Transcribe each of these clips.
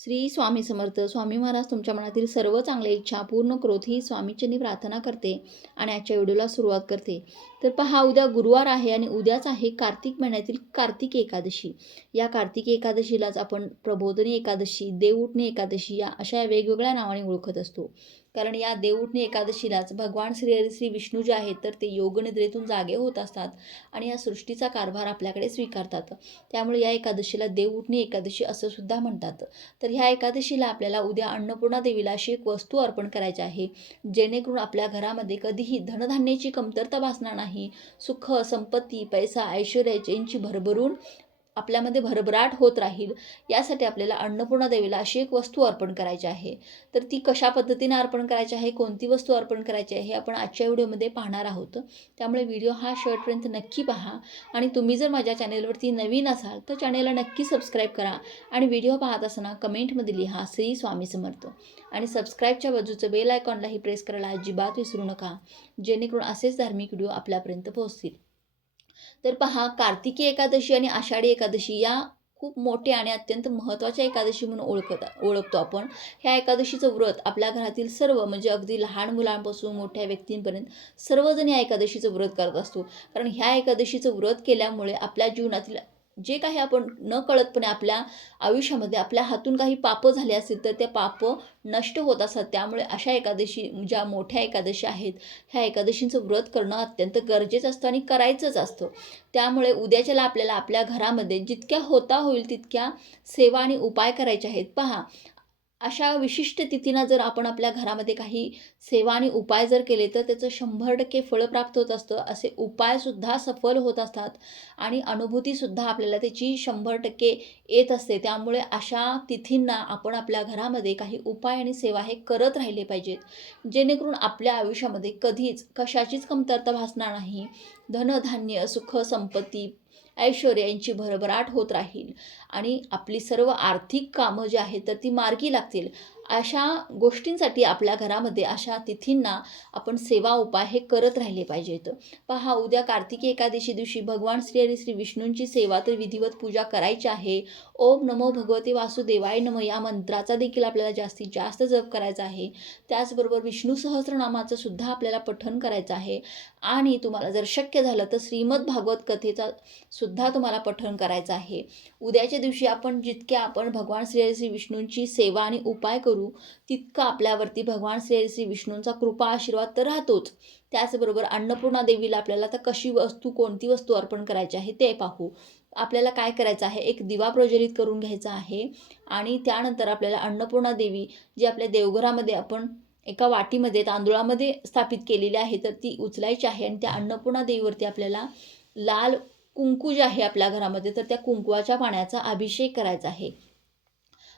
श्री स्वामी समर्थ. स्वामी महाराज तुमच्या मनातील सर्व चांगल्या इच्छा पूर्ण करोत ही स्वामीचरणी प्रार्थना करते आणि आजच्या व्हिडिओला सुरुवात करते. तर पहा, उद्या गुरुवार आहे आणि उद्याच आहे कार्तिक महिन्यातील कार्तिक एकादशी. या कार्तिक एकादशीलाच आपण प्रबोधिनी एकादशी, देवउठणी एकादशी या अशा वेगवेगळ्या नावाने ओळखत असतो. कारण या देवउठणी एकादशीलाच भगवान श्री विष्णू जे आहेत तर ते योगनिद्रेतून जागे होत असतात आणि या सृष्टीचा कारभार आपल्याकडे स्वीकारतात. त्यामुळे या एकादशीला देवउठणी एकादशी असं सुद्धा म्हणतात. तर ह्या एकादशीला आपल्याला उद्या अन्नपूर्णा देवीला अशी एक वस्तू अर्पण करायची आहे, जेणेकरून आपल्या घरामध्ये कधीही धनधान्याची कमतरता भासणार नाही. सुख, संपत्ती, पैसा, ऐश्वर्य यांची भरभरून आपल्यामध्ये भरभराट होत राहील. यासाठी आपल्याला अन्नपूर्णा देवीला अशी एक वस्तू अर्पण करायची आहे. तर ती कशा पद्धतीने अर्पण करायची आहे, कोणती वस्तू अर्पण करायची आहे, हे आपण आजच्या व्हिडिओमध्ये पाहणार आहोत. त्यामुळे व्हिडिओ हा शेवटपर्यंत नक्की पहा. आणि तुम्ही जर माझ्या चॅनेलवरती नवीन असाल तर चॅनेलला नक्की सबस्क्राईब करा आणि व्हिडिओ पाहत असताना कमेंटमध्ये लिहा श्री स्वामी समर्थ. आणि सबस्क्राईबच्या बाजूचं बेल आयकॉनलाही प्रेस करायला अजिबात विसरू नका, जेणेकरून असेच धार्मिक व्हिडिओ आपल्यापर्यंत पोहोचतील. तर पहा, कार्तिकी एकादशी आणि आषाढी एकादशी या खूप मोठ्या आणि अत्यंत महत्त्वाच्या एकादशी म्हणून ओळखतो आपण. ह्या एकादशीचं व्रत आपल्या घरातील सर्व, म्हणजे अगदी लहान मुलांपासून मोठ्या व्यक्तींपर्यंत सर्वजण या एकादशीचं व्रत करत असतो. कारण ह्या एकादशीचं व्रत केल्यामुळे आपल्या जीवनातील जे काही आपण नकळतपणे आपल्या आयुष्यामध्ये आपल्या हातून काही पापं झाले असतील तर ते पापं नष्ट होत असतात. त्यामुळे अशा एकादशी, ज्या मोठ्या एकादशी आहेत, ह्या एकादशींचं व्रत करणं अत्यंत गरजेचं असतं आणि करायचंच असतं. त्यामुळे उद्याच्याला आपल्याला आपल्या घरामध्ये जितक्या होता होईल तितक्या सेवा आणि उपाय करायचे आहेत. पहा, अशा विशिष्ट तिथींना जर आपण आपल्या घरामध्ये काही सेवा आणि उपाय जर केले तर त्याचं 100% फळ प्राप्त होत असतं. असे उपायसुद्धा सफल होत असतात आणि अनुभूतीसुद्धा आपल्याला त्याची 100% येत असते. त्यामुळे अशा तिथींना आपण आपल्या घरामध्ये काही उपाय आणि सेवा हे करत राहिले पाहिजेत, जेणेकरून आपल्या आयुष्यामध्ये कधीच कशाचीच कमतरता भासणार नाही. धनधान्य, सुख, संपत्ती, ऐश्वर्य यांची भरभराट होत राहील आणि आपली सर्व आर्थिक कामं जी आहेत तर ती मार्गी लागतील. अशा गोष्टींसाठी आपल्या घरामध्ये अशा तिथींना आपण सेवा उपाय हे करत राहिले पाहिजेत. पहा, उद्या कार्तिकी एकादशी दिवशी भगवान श्री विष्णूंची सेवा तर विधिवत पूजा करायची आहे. ओम नमो भगवते वासुदेवाय नमः या मंत्राचा देखील आपल्याला जास्तीत जास्त जप करायचा आहे. त्याचबरोबर विष्णू सहस्रनामाचं सुद्धा आपल्याला पठण करायचं आहे. आणि तुम्हाला जर शक्य झालं तर श्रीमद भागवत कथेचा सुद्धा तुम्हाला पठण करायचं आहे. उद्याच्या दिवशी आपण भगवान श्री विष्णूंची सेवा आणि उपाय करू तितका आपल्यावरती भगवान श्री विष्णूंचा कृपा आशीर्वाद तर राहतोच. त्याचबरोबर अन्नपूर्णा देवीला आपल्याला तर कोणती वस्तू अर्पण करायची आहे ते पाहू. आपल्याला काय करायचं आहे, एक दिवा प्रज्वलित करून घ्यायचा आहे आणि त्यानंतर आपल्याला अन्नपूर्णा देवी जी आपल्या देवघरामध्ये आपण एका वाटीमध्ये तांदुळामध्ये स्थापित केलेली आहे तर ती उचलायची आहे आणि त्या अन्नपूर्णा देवीवरती आपल्याला लाल कुंकू जे आहे आपल्या घरामध्ये तर त्या कुंकवाच्या पाण्याचा अभिषेक करायचा आहे.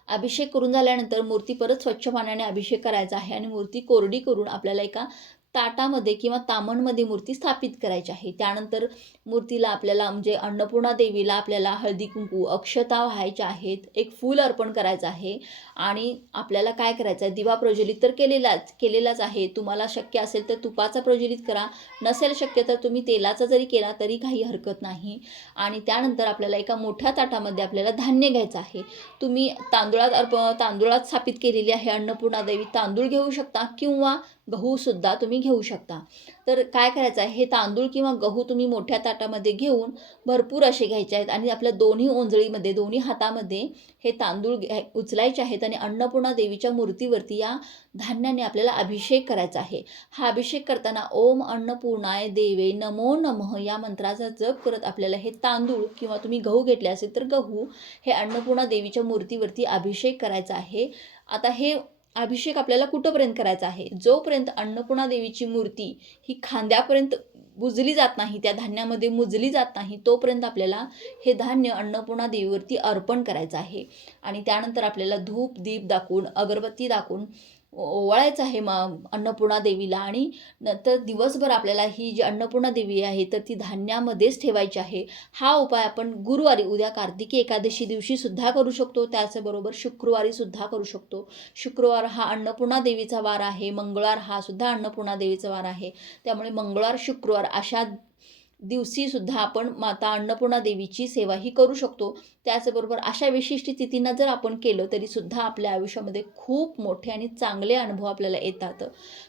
अभिषेक करून झाल्यानंतर मूर्ती परत स्वच्छ पाण्याने अभिषेक करायचा आहे आणि मूर्ती कोरडी करून आपल्याला एका ताटामध्ये किंवा तामणमध्ये मूर्ती स्थापित करायची आहे. त्यानंतर मूर्तीला आपल्याला, म्हणजे अन्नपूर्णा देवीला आपल्याला हळदी कुंकू, अक्षता व्हायच्या आहेत, एक फूल अर्पण करायचं आहे आणि आपल्याला काय करायचं आहे, दिवा प्रज्वलित तर केलेलाच आहे. तुम्हाला शक्य असेल तर तुपाचा प्रज्वलित करा, नसेल शक्य तर तुम्ही तेलाचा जरी केला तरी काही हरकत नाही. आणि त्यानंतर आपल्याला एका मोठ्या ताटामध्ये आपल्याला धान्य घ्यायचं आहे. तुम्ही तांदूळात स्थापित केलेली आहे अन्नपूर्णा देवी, तांदूळ घेऊ शकता किंवा गहूसुद्धा तुम्ही घेऊ शकता. तर काय करायचं आहे, हे तांदूळ किंवा गहू तुम्ही मोठ्या ताटामध्ये घेऊन भरपूर असे घ्यायचे आहेत आणि आपल्या दोन्ही ओंजळीमध्ये, दोन्ही हातामध्ये हे तांदूळ उचलायचे आहेत आणि अन्नपूर्णा देवीच्या मूर्तीवरती या धान्याने आपल्याला अभिषेक करायचा आहे. हा अभिषेक करताना ओम अन्नपूर्णाय देवे नमो नमः या मंत्राचा जप करत आपल्याला हे तांदूळ किंवा तुम्ही गहू घेतले असेल तर गहू हे अन्नपूर्णा देवीच्या मूर्तीवरती अभिषेक करायचा आहे. आता हे अभिषेक आपल्याला कुठंपर्यंत करायचा आहे, जोपर्यंत अन्नपूर्णा देवीची मूर्ती ही खांद्यापर्यंत बुजली जात नाही, त्या धान्यामध्ये मुजली जात नाही, तोपर्यंत आपल्याला हे धान्य अन्नपूर्णा देवीवरती अर्पण करायचं आहे. आणि त्यानंतर आपल्याला धूप दीप दाखवून, अगरबत्ती दाखवून ओवाळायचं आहे अन्नपूर्णा देवीला. आणि नंतर दिवसभर आपल्याला ही जी अन्नपूर्णा देवी आहे तर ती धान्यामध्येच ठेवायची आहे. हा उपाय आपण गुरुवारी, उद्या कार्तिकी एकादशी दिवशी सुद्धा करू शकतो, त्याचबरोबर शुक्रवारी सुद्धा करू शकतो. शुक्रवार हा अन्नपूर्णा देवीचा वार आहे, मंगळवार हा सुद्धा अन्नपूर्णा देवीचा वार आहे. त्यामुळे मंगळवार शुक्रवार अशा दिवशीसुद्धा आपण माता अन्नपूर्णा देवीची सेवाही करू शकतो. त्याचबरोबर अशा विशिष्ट तिथींना जर आपण केलं तरीसुद्धा आपल्या आयुष्यामध्ये खूप मोठे आणि चांगले अनुभव आपल्याला येतात.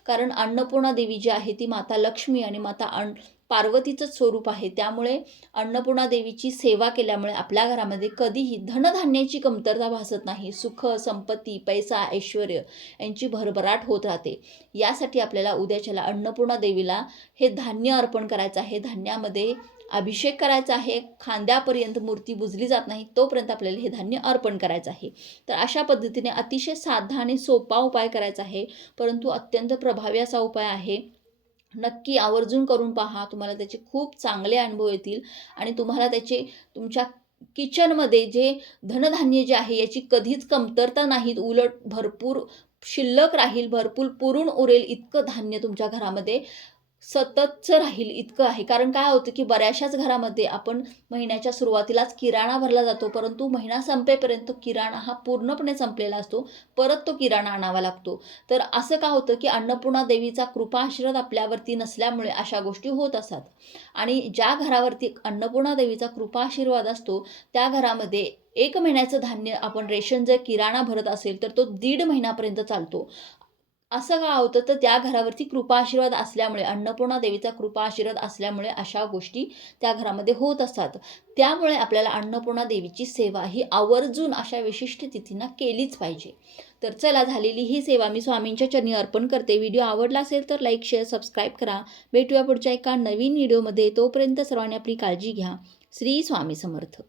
कारण अन्नपूर्णा देवी जी आहे ती माता लक्ष्मी आणि माता पार्वतीचंच स्वरूप आहे. त्यामुळे अन्नपूर्णा देवीची सेवा केल्यामुळे आपल्या घरामध्ये कधीही धनधान्याची कमतरता भासत नाही. सुख, संपत्ती, पैसा, ऐश्वर यांची भरभराट होत राहते. यासाठी आपल्याला उद्याच्याला अन्नपूर्णा देवीला हे धान्य अर्पण करायचं आहे. धान्यामध्ये अभिषेक करायचा आहे. खांद्यापर्यंत मूर्ती बुजली जात नाही तोपर्यंत आपल्याला हे धान्य अर्पण करायचं आहे. तर अशा पद्धतीने अतिशय साधा आणि सोपा उपाय करायचा आहे, परंतु अत्यंत प्रभावी असा उपाय आहे. नक्की आवर्जून करून पहा. तुम्हाला त्याचे खूप चांगले अनुभव येतील आणि तुम्हाला त्याचे तुमच्या किचनमध्ये जे धनधान्य जे आहे याची कधीच कमतरता नाही, उलट भरपूर शिल्लक राहील, भरपूर पुरून उरेल इतकं धान्य तुमच्या घरामध्ये सततचं राहील इतकं आहे. कारण काय होतं की बऱ्याचशाच घरामध्ये आपण महिन्याच्या सुरुवातीलाच किराणा भरला जातो, परंतु महिना संपेपर्यंत किराणा हा पूर्णपणे संपलेला असतो. परत तो किराणा आणावा लागतो. तर असं का होतं की अन्नपूर्णा देवीचा कृपा आशीर्वाद आपल्यावरती नसल्यामुळे अशा गोष्टी होत असतात. आणि ज्या घरावरती अन्नपूर्णा देवीचा कृपा आशीर्वाद असतो त्या घरामध्ये 1 महिन्याचं धान्य आपण रेशन जर किराणा भरत असेल तर तो 1.5 महिन्यापर्यंत चालतो. असं का होतं तर त्या घरावरती कृपा आशीर्वाद असल्यामुळे, अन्नपूर्णा देवीचा कृपा आशीर्वाद असल्यामुळे अशा गोष्टी त्या घरामध्ये होत असतात. त्यामुळे आपल्याला अन्नपूर्णा देवीची सेवा ही आवर्जून अशा विशिष्ट तिथींना केलीच पाहिजे. तर चला, झालेली ही सेवा मी स्वामींच्या चरणी अर्पण करते. व्हिडिओ आवडला असेल तर लाईक, शेअर, सबस्क्राईब करा. भेटूया पुढच्या एका नवीन व्हिडिओमध्ये. तोपर्यंत सर्वांनी आपली काळजी घ्या. श्री स्वामी समर्थ.